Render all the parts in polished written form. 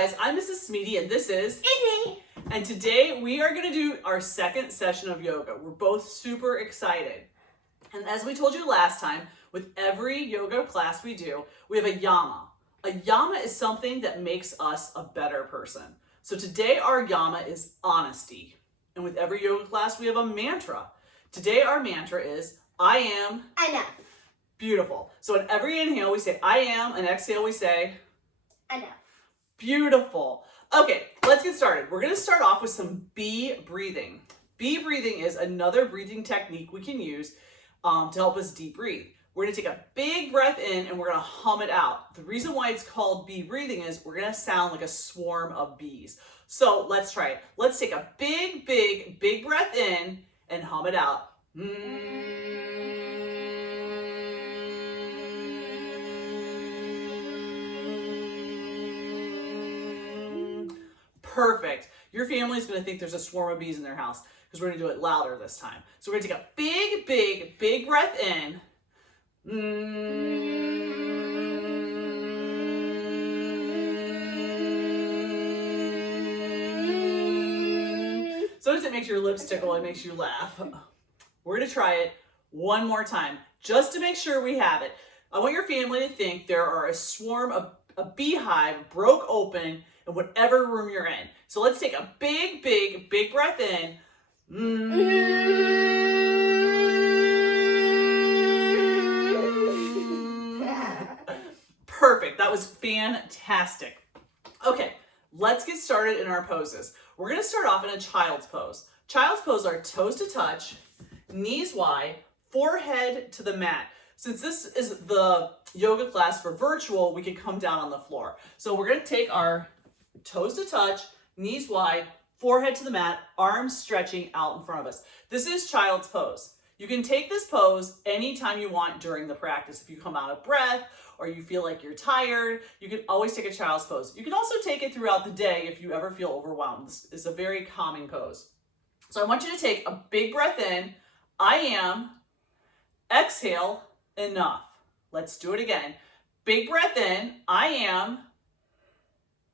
Guys, I'm Mrs. Smeedy and this is Izzy. And today we are going to do our second session of yoga. We're both super excited. And as we told you last time, with every yoga class we do, we have a yama. A yama is something that makes us a better person. So today our yama is honesty. And with every yoga class we have a mantra. Today our mantra is I am Enough. beautiful. So in every inhale we say I am, and exhale we say Enough. beautiful. Okay, let's get started. We're going to start off with some bee breathing. Bee breathing is another breathing technique we can use to help us deep breathe. We're going to take a big breath in and we're going to hum it out. The reason why it's called bee breathing is we're going to sound like a swarm of bees. So let's try it. Let's take a big breath in and hum it out. Perfect. Your family's going to think there's a swarm of bees in their house because we're going to do it louder this time. So we're going to take a big breath in. Sometimes it makes your lips tickle, it makes you laugh. We're going to try it one more time just to make sure we have it. I want your family to think there are a swarm of a beehive broke open in whatever room you're in. So let's take a big breath in. Perfect. That was fantastic. Okay, let's get started in our poses. We're going to start off in a child's pose. Child's pose are toes to touch, knees wide, forehead to the mat. Since this is the yoga class for virtual, we can come down on the floor. So we're going to take our toes to touch, knees wide, forehead to the mat, arms stretching out in front of us. This is child's pose. You can take this pose anytime you want during the practice. If you come out of breath or you feel like you're tired, you can always take a child's pose. You can also take it throughout the day if you ever feel overwhelmed. This is a very calming pose. So I want you to take a big breath in. I am. Exhale. Enough. Let's do it again. Big breath in. I am.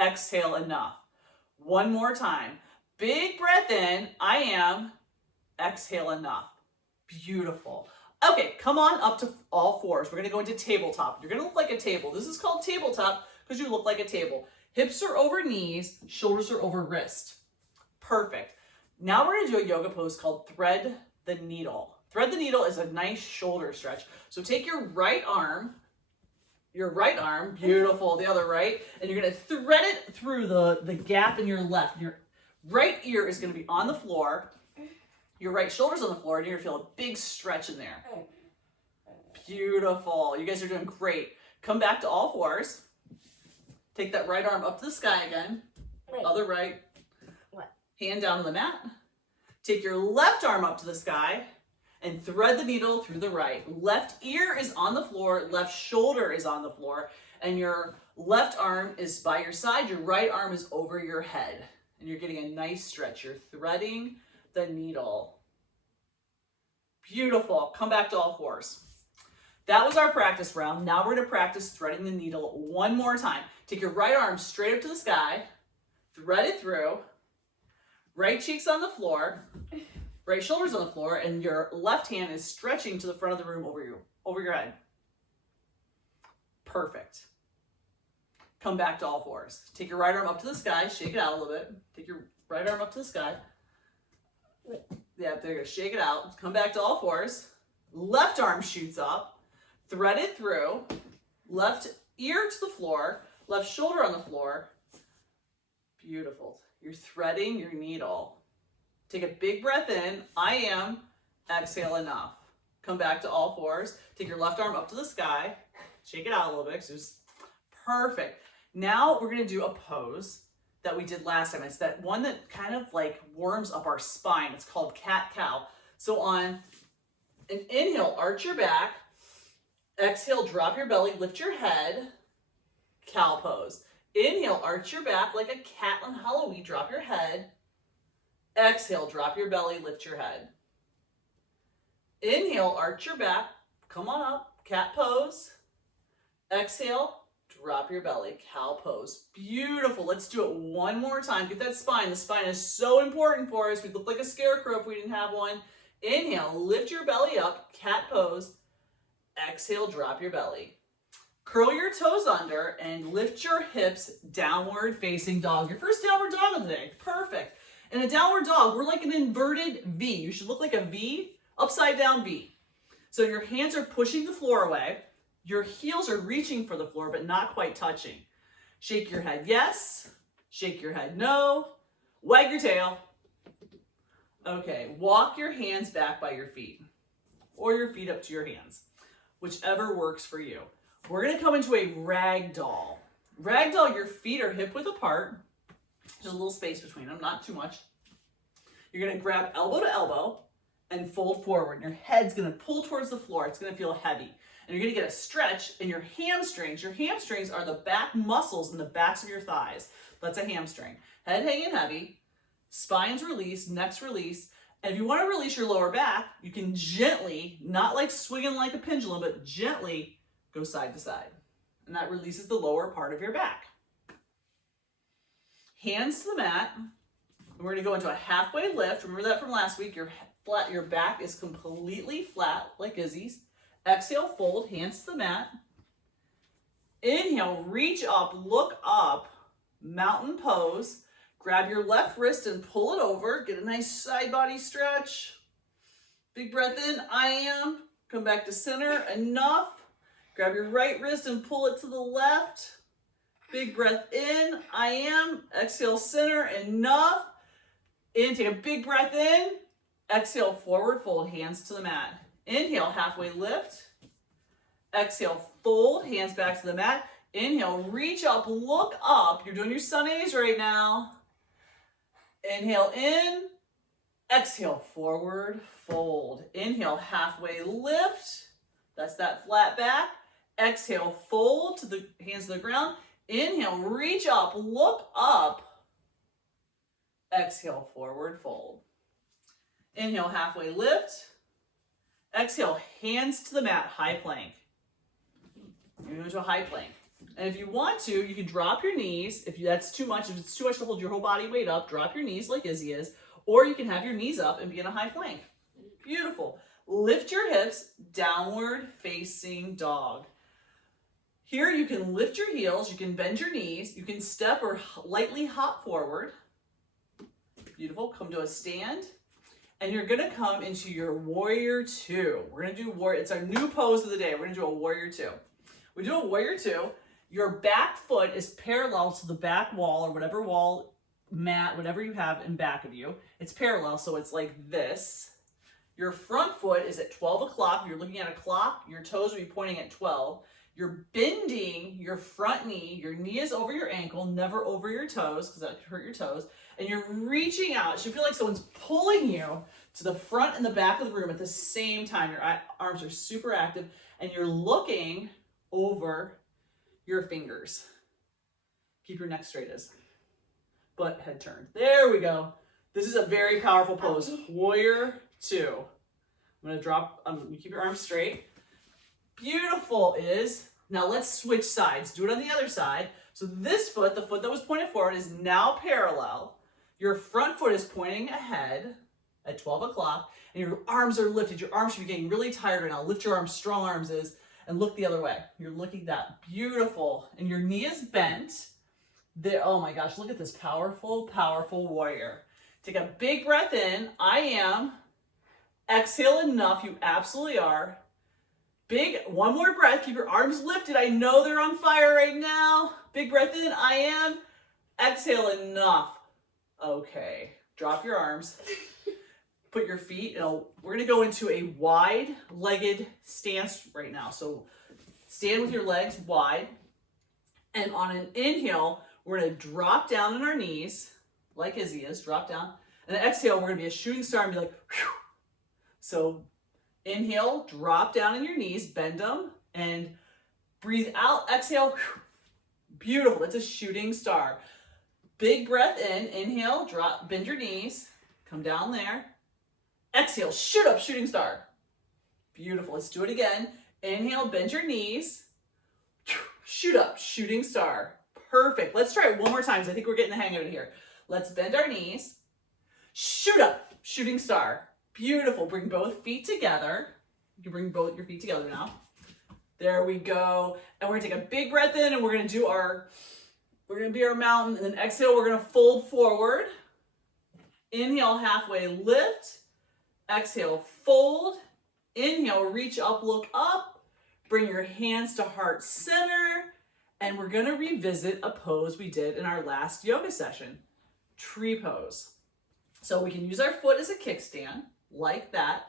Exhale. Enough. One more time. Big breath in. I am. Exhale. Enough. Beautiful. Okay, come on up to all fours. We're going to go into tabletop. You're going to look like a table. This is called tabletop because you look like a table. Hips are over knees, shoulders are over wrist. Perfect. Now we're going to do a yoga pose called thread the needle. Thread the needle is a nice shoulder stretch. So take your right arm, beautiful, the other right, and you're going to thread it through the gap in your left. Your right ear is going to be on the floor. Your right shoulder's on the floor, and you're going to feel a big stretch in there. Beautiful. You guys are doing great. Come back to all fours. Take that right arm up to the sky again. Wait. Other right. What? Hand down to the mat. Take your left arm up to the sky and thread the needle through the right. Left ear is on the floor, left shoulder is on the floor, and your left arm is by your side, your right arm is over your head. And you're getting a nice stretch. You're threading the needle. Beautiful. Come back to all fours. That was our practice round. Now we're going to practice threading the needle one more time. Take your right arm straight up to the sky, thread it through, right cheek's on the floor, right shoulder's on the floor, and your left hand is stretching to the front of the room over your head. Perfect. Come back to all fours. Take your right arm up to the sky, shake it out a little bit. Take your right arm up to the sky. Yeah, there you go. Shake it out. Come back to all fours. Left arm shoots up. Thread it through. Left ear to the floor. Left shoulder on the floor. Beautiful. You're threading your needle. Take a big breath in. I am. Exhale. Enough. Come back to all fours. Take your left arm up to the sky. Shake it out a little bit. So it's perfect. Now we're going to do a pose that we did last time. It's that one that kind of like warms up our spine. It's called cat-cow. So on an inhale, arch your back. Exhale, drop your belly, lift your head. Cow pose. Inhale, arch your back like a cat on Halloween. Drop your head. Exhale, drop your belly, lift your head. Inhale, arch your back. Come on up. Cat pose. Exhale, Drop your belly, cow pose. Beautiful. Let's do it one more time. Get that spine. The spine is so important for us. We'd look like a scarecrow if we didn't have one. Inhale, lift your belly up, cat pose. Exhale, drop your belly. Curl your toes under and lift your hips, downward facing dog. Your first downward dog of the day. Perfect. In a downward dog, we're like an inverted V. You should look like a V, upside down V. So your hands are pushing the floor away. Your heels are reaching for the floor, but not quite touching. Shake your head yes, shake your head no, wag your tail. Okay, walk your hands back by your feet, or your feet up to your hands, whichever works for you. We're gonna come into a ragdoll. Ragdoll, your feet are hip width apart. There's a little space between them, not too much. You're gonna grab elbow to elbow and fold forward. Your head's gonna pull towards the floor. It's gonna feel heavy. And you're gonna get a stretch in your hamstrings. Your hamstrings are the back muscles in the backs of your thighs. That's a hamstring. Head hanging heavy, spine's released, neck's released. And if you wanna release your lower back, you can gently, not like swinging like a pendulum, but gently go side to side. And that releases the lower part of your back. Hands to the mat. And we're gonna go into a halfway lift. Remember that from last week. Your back is completely flat like Izzy's. Exhale, fold, hands to the mat. Inhale, reach up, look up, mountain pose. Grab your left wrist and pull it over. Get a nice side body stretch. Big breath in, I am. Come back to center, enough. Grab your right wrist and pull it to the left. Big breath in, I am. Exhale, center, enough. In, take a big breath in. Exhale, forward fold, hands to the mat. Inhale, halfway lift. Exhale, fold, hands back to the mat. Inhale, reach up, look up. You're doing your sun A's right now. Inhale in. Exhale, forward fold. Inhale, halfway lift. That's that flat back. Exhale, fold to the hands to the ground. Inhale, reach up, look up. Exhale, forward fold. Inhale, halfway lift. Exhale, hands to the mat, high plank. You're going to a high plank. And if you want to, you can drop your knees. If that's too much, if it's too much to hold your whole body weight up, drop your knees like Izzy is. Or you can have your knees up and be in a high plank. Beautiful. Lift your hips, downward facing dog. Here you can lift your heels, you can bend your knees, you can step or lightly hop forward. Beautiful. Come to a stand. And you're gonna come into your warrior two. We're gonna do warrior, it's our new pose of the day. We're gonna do a warrior two. We do a warrior two. Your back foot is parallel to the back wall or whatever wall, mat, whatever you have in back of you. It's parallel, so it's like this. Your front foot is at 12 o'clock. You're looking at a clock. Your toes will be pointing at 12. You're bending your front knee. Your knee is over your ankle, never over your toes, because that could hurt your toes. And you're reaching out. It should feel like someone's pulling you to the front and the back of the room at the same time. Your arms are super active, and you're looking over your fingers. Keep your neck straight as butt head turned. There we go. This is a very powerful pose. Warrior two. I'm going to drop, keep your arms straight. Beautiful is, now let's switch sides. Do it on the other side. So this foot, the foot that was pointed forward, is now parallel. Your front foot is pointing ahead at 12 o'clock, and your arms are lifted. Your arms should be getting really tired right now. Lift your arms, strong arms is, and look the other way. You're looking that beautiful, and your knee is bent. There, oh my gosh, look at this powerful, powerful warrior. Take a big breath in, I am. Exhale enough, you absolutely are. Big, one more breath, keep your arms lifted. I know they're on fire right now. Big breath in, I am. Exhale enough. Okay, drop your arms. Put your feet, we're gonna go into a wide-legged stance right now. So stand with your legs wide. And on an inhale, we're gonna drop down on our knees, like Izzy is, drop down. And an exhale, we're gonna be a shooting star and be like, whew. So inhale, drop down on your knees, bend them, and breathe out, exhale. Whew. Beautiful, it's a shooting star. Big breath in, inhale, drop, bend your knees, come down there. Exhale, shoot up, shooting star. Beautiful, let's do it again. Inhale, bend your knees. shoot up, shooting star. Perfect. Let's try it one more time. I think we're getting the hang of it here. Let's bend our knees. Shoot up, shooting star. Beautiful. Bring both feet together. You can bring both your feet together now. There we go. And we're gonna take a big breath in and we're gonna do we're gonna be our mountain, and then exhale, we're gonna fold forward. Inhale, halfway lift. Exhale, fold. Inhale, reach up, look up. Bring your hands to heart center. And we're gonna revisit a pose we did in our last yoga session, tree pose. So we can use our foot as a kickstand, like that.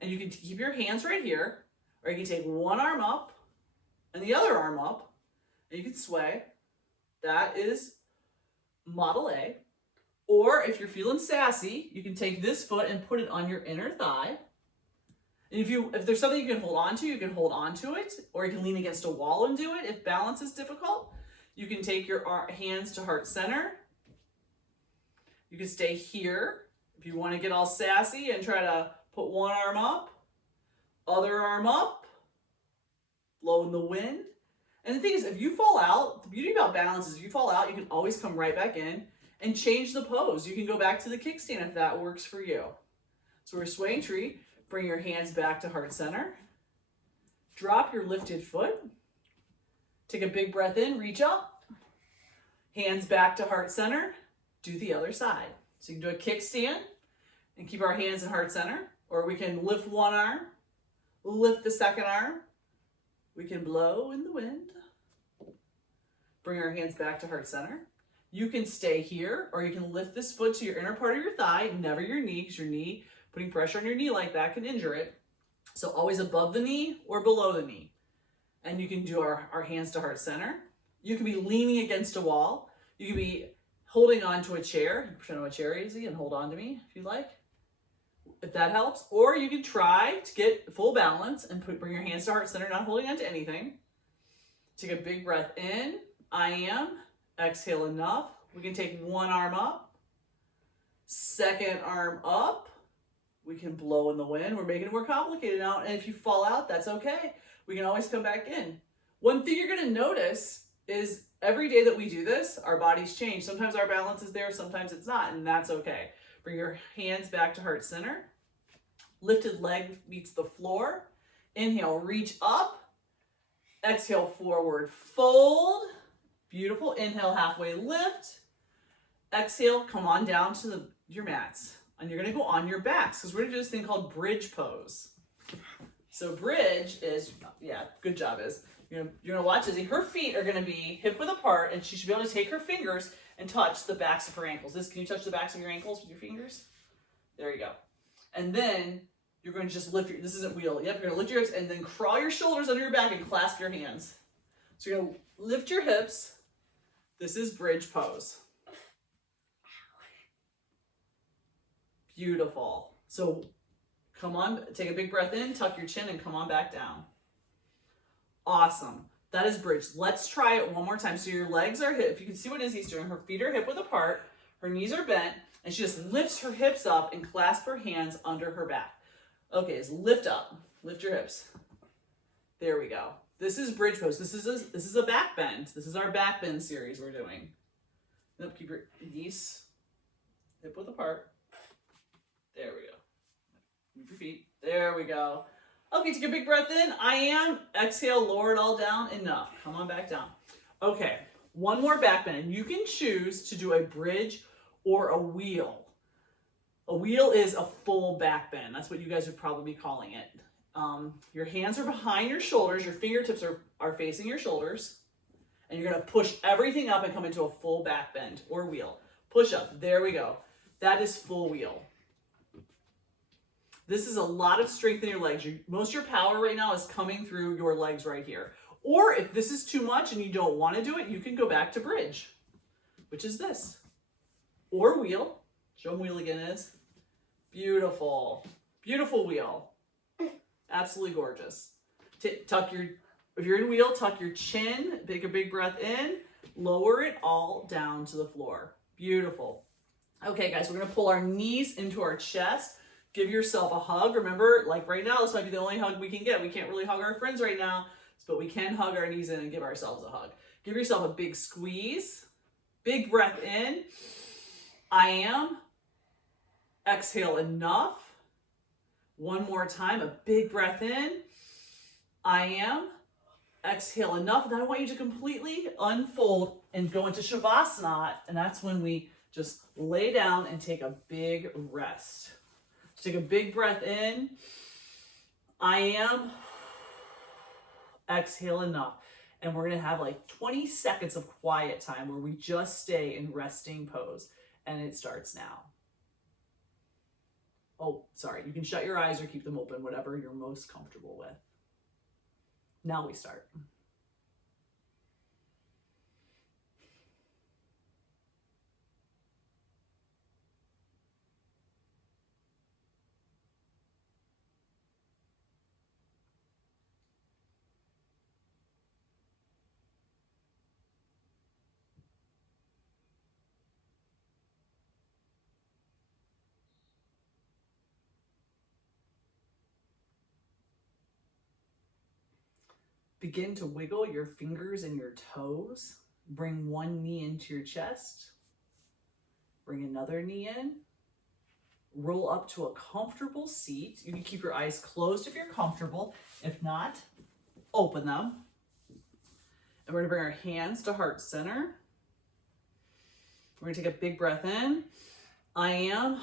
And you can keep your hands right here, or you can take one arm up and the other arm up, and you can sway. That is model A. Or if you're feeling sassy, you can take this foot and put it on your inner thigh. And if there's something you can hold on to, you can hold on to it, or you can lean against a wall and do it. If balance is difficult, you can take your hands to heart center. You can stay here. If you want to get all sassy and try to put one arm up, other arm up, blow in the wind. And the thing is, if you fall out, the beauty about balance is if you fall out, you can always come right back in and change the pose. You can go back to the kickstand if that works for you. So we're swaying tree. Bring your hands back to heart center. Drop your lifted foot. Take a big breath in, reach up. Hands back to heart center. Do the other side. So you can do a kickstand and keep our hands in heart center, or we can lift one arm, lift the second arm. We can blow in the wind. Bring our hands back to heart center. You can stay here, or you can lift this foot to your inner part of your thigh, never your knee, because your knee, putting pressure on your knee like that can injure it. So always above the knee or below the knee. And you can do our hands to heart center. You can be leaning against a wall. You can be holding on to a chair. You can pretend I'm a chair easy and hold on to me if you like, if that helps. Or you can try to get full balance and bring your hands to heart center, not holding on to anything. Take a big breath in. I am. Exhale enough. We can take one arm up. Second arm up. We can blow in the wind. We're making it more complicated now. And if you fall out, that's okay. We can always come back in. One thing you're going to notice is every day that we do this, our bodies change. Sometimes our balance is there, sometimes it's not, and that's okay. Bring your hands back to heart center. Lifted leg meets the floor. Inhale, reach up. Exhale, forward fold. Beautiful. Inhale, halfway lift. Exhale, come on down to your mats. And you're going to go on your backs because we're going to do this thing called bridge pose. So bridge is, yeah, good job, Iz. You're going to watch Izzy. Her feet are going to be hip width apart, and she should be able to take her fingers and touch the backs of her ankles. Can you touch the backs of your ankles with your fingers? There you go. And then you're going to just lift this isn't wheel. Yep, you're going to lift your hips and then crawl your shoulders under your back and clasp your hands. So you're going to lift your hips. This is bridge pose. Beautiful. So come on, take a big breath in, tuck your chin, and come on back down. Awesome. That is bridge. Let's try it one more time. So your legs are hip. If you can see what Izzy's doing, her feet are hip width apart, her knees are bent, and she just lifts her hips up and clasps her hands under her back. Okay, so lift up. Lift your hips. There we go. This is bridge pose. This is a back bend. This is our back bend series we're doing. Nope, keep your knees hip width apart. There we go. Move your feet. There we go. Okay, take a big breath in. I am. Exhale, lower it all down. Enough. Come on back down. Okay, one more back bend. And you can choose to do a bridge or a wheel. A wheel is a full back bend. That's what you guys would probably be calling it. Your hands are behind your shoulders. Your fingertips are facing your shoulders. And you're going to push everything up and come into a full back bend or wheel. Push up. There we go. That is full wheel. This is a lot of strength in your legs. Most of your power right now is coming through your legs right here. Or if this is too much and you don't want to do it, you can go back to bridge, which is this. Or wheel. Show them wheel again, Iz. Beautiful. Beautiful wheel. Absolutely gorgeous. If you're in wheel, tuck your chin, take a big breath in, lower it all down to the floor. Beautiful. Okay, guys, we're going to pull our knees into our chest. Give yourself a hug. Remember, like right now, this might be the only hug we can get. We can't really hug our friends right now. but we can hug our knees in and give ourselves a hug. Give yourself a big squeeze. Big breath in. I am. Exhale enough. One more time, a big breath in. I am. Exhale enough. Then I want you to completely unfold and go into Shavasana. And that's when we just lay down and take a big rest. Just take a big breath in. I am. Exhale enough. And we're going to have like 20 seconds of quiet time where we just stay in resting pose. And it starts now. Oh, sorry. You can shut your eyes or keep them open, whatever you're most comfortable with. Now we start. Begin to wiggle your fingers and your toes. Bring one knee into your chest. Bring another knee in. Roll up to a comfortable seat. You can keep your eyes closed if you're comfortable. If not, open them. And we're going to bring our hands to heart center. We're going to take a big breath in. I am.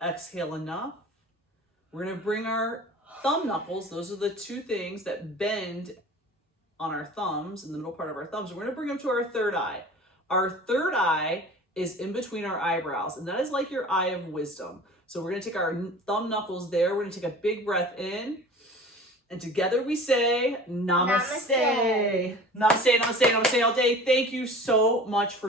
Exhale enough. We're going to bring our thumb knuckles, those are the two things that bend on our thumbs, in the middle part of our thumbs. We're going to bring them to our third eye. Our third eye is in between our eyebrows, and that is like your eye of wisdom. So we're going to take our thumb knuckles there. We're going to take a big breath in, and together we say, Namaste. Namaste, namaste, namaste all day. Thank you so much for